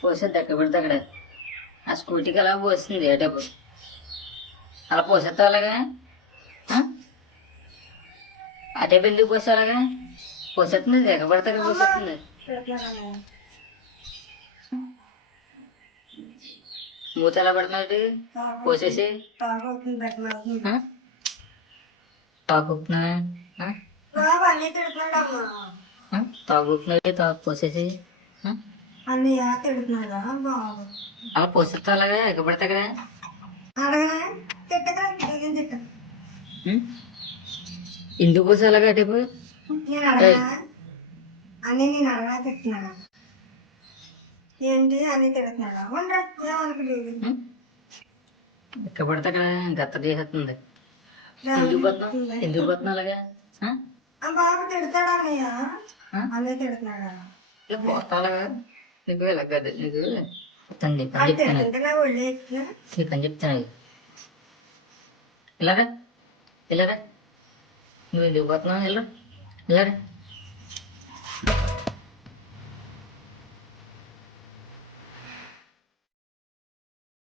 పోసేది ఎక్కడ పడితే అక్కడ ఆ స్కూటీకి అలా పోస్తుంది ఏటప్పుడు అలా పోసేస్తావు అలాగా అటే ఎందుకు పోసావు అలాగా పోసేస్తుంది ఎక్కడ పడితే అక్కడ పోసేస్తుంది మూత ఎలా పడుతున్నాడు పోసేసి తాగుతున్నా తాగుతున్నాడు పోసేసి అలా పోసేస్తా అలాగా ఎక్కడ పడితే అక్కడ ఎందుకు పోసా అలాగా అటేపు అని నేను అడగా తిట్టున్నాడా ఏంటి అని తిడుతున్నాడా ఎక్కడ పడితే అక్కడ గత్త చేసేస్తుంది ఎందుకు పోతున్నావు అలాగా బాబు తిడతాడా అన్నయ్య అన్నీ తిడుతున్నాడా పోతా అలాగా నీకు ఇలా కదా నీకు పని చెప్తాను ఇలాగా ఇలాగా నువ్వు ఎందుకు పోతున్నావు ఇలా ఇలాగా